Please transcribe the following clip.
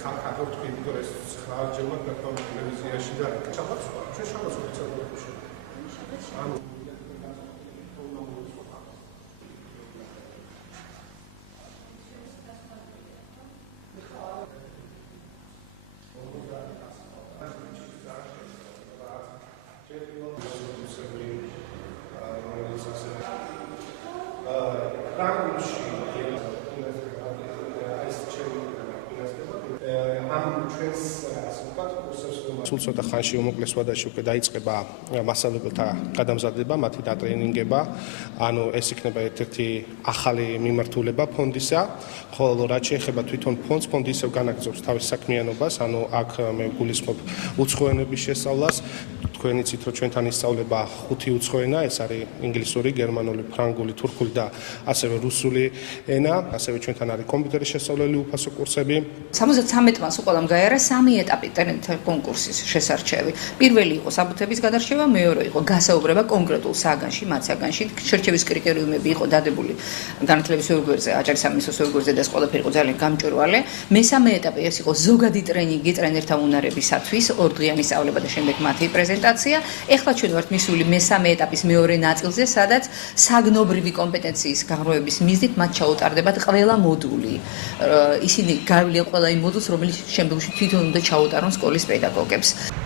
ხალხო თქვი რომ ეს 9 ჯერმა პერფორმ ტელევიზიაში და ჩაბაც ჩვენ შაბათს ვიცოდეთ. ანუ სულ ცოტა ხანში უმოკლეს ვადაში უკვე დაიწყება მასწავლებელთა გადამზადება, მათი დატრენინგება, ანუ ეს იქნება ერთ-ერთი ახალი მიმართულება ფონდისა, ხოლო რაც შეეხება თვითონ ფონდს, ფონდი ისევ განაგრძობს თავის საქმიანობას, ანუ აქ მე გულისხმობ უცხოენების შესწავლას. თქვენ იცით, რომ ჩვენთან ისწავლება 5 უცხოენა, ეს არის ინგლისური, გერმანული, ფრანგული, თურქული და ასევე რუსული ენა, ასევე ჩვენთან არის კომპიუტერის შესწავლელი უფასო კურსები. 73 მას უყოლამ გაიარა 3 ეტაპი კონკურსის შესარჩევი. პირველი იყო საბუთების გადარჩევა, მეორე იყო გასაუბრება კონკრეტულ საგანში, მათ საგანში. შერჩევის კრიტერიუმები იყო დადებული განათლების ორგანოზე, აჭარისამინისტროს ორგანოზე და ეს ყველაფერი იყო ძალიან გამჭვირვალე. მესამე ეტაპი ეს იყო ზოგადი ტრენინგი ტრენერთა უნარებისათვის, 2 დღიანი სწავლება და შემდეგ მათი პრეზენტაცია. ეხლა ჩვენ ვართ მისული მესამე ეტაპის მეორე ნაწილზე, სადაც საგნობრივი კომპეტენციის გაღრმავების მიზნით მათ ჩაუტარდებათ ყველა მოდული. ისინი გავლიან ყველა იმ მოდულს, რომელიც შემდგომში თვითონ უნდა ჩაუტარონ სკოლის პედაგოგებს.